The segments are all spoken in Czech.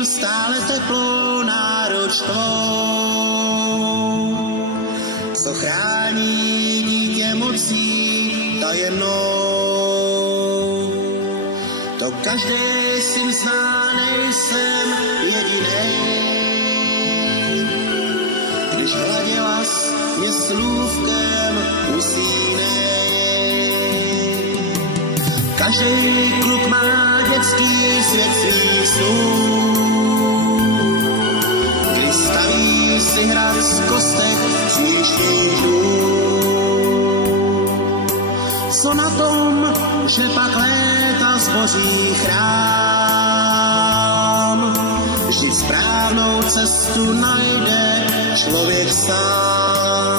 cítím stále teplou náruč tvou, co chrání dítě mocí tajemnou. To každý syn zná, nejsem jedinej. Když hladila mě slůvkem usínej. Každý kluk má dětský svět svých snů, kdy staví si hrad z kostek příštích dnů. Co na tom, že pak léta zboří chrám, žít správnou cestu najde člověk sám.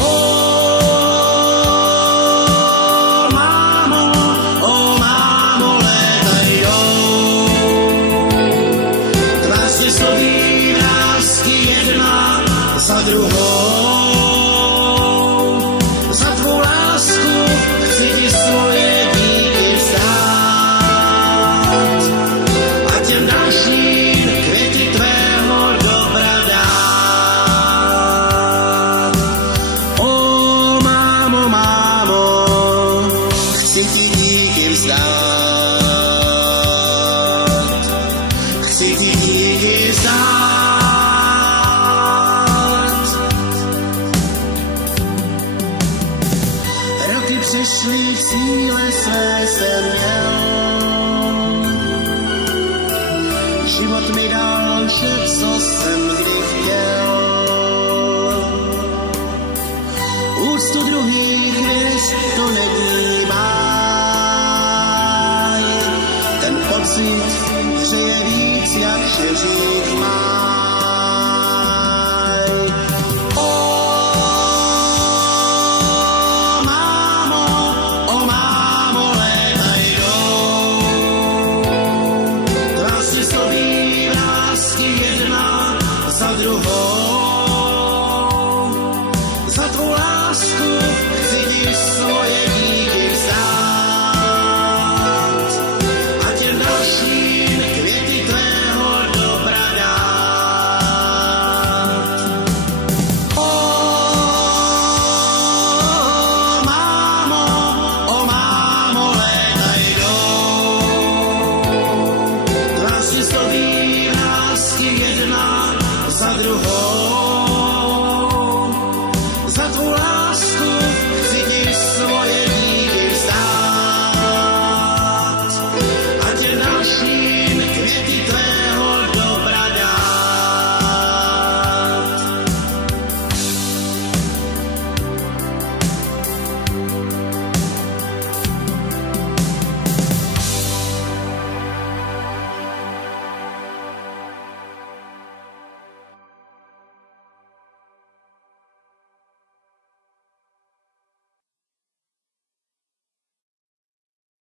O mámo, létaj jdou, tvá si sloví vrásky jedna za druhou. Za tvou lásku chci ti svoje díky vzdát a těm dalším květy tvého dobra dát. O mámo, chci ti díky vzdát, chci ti díky vzdát. Roky přišly, cíle své jsem měl, život mi dal vše, co jsem kdy chtěl. Úctu druhých hvězd to není báj, ten pocit hřeje víc, jak žebřík má.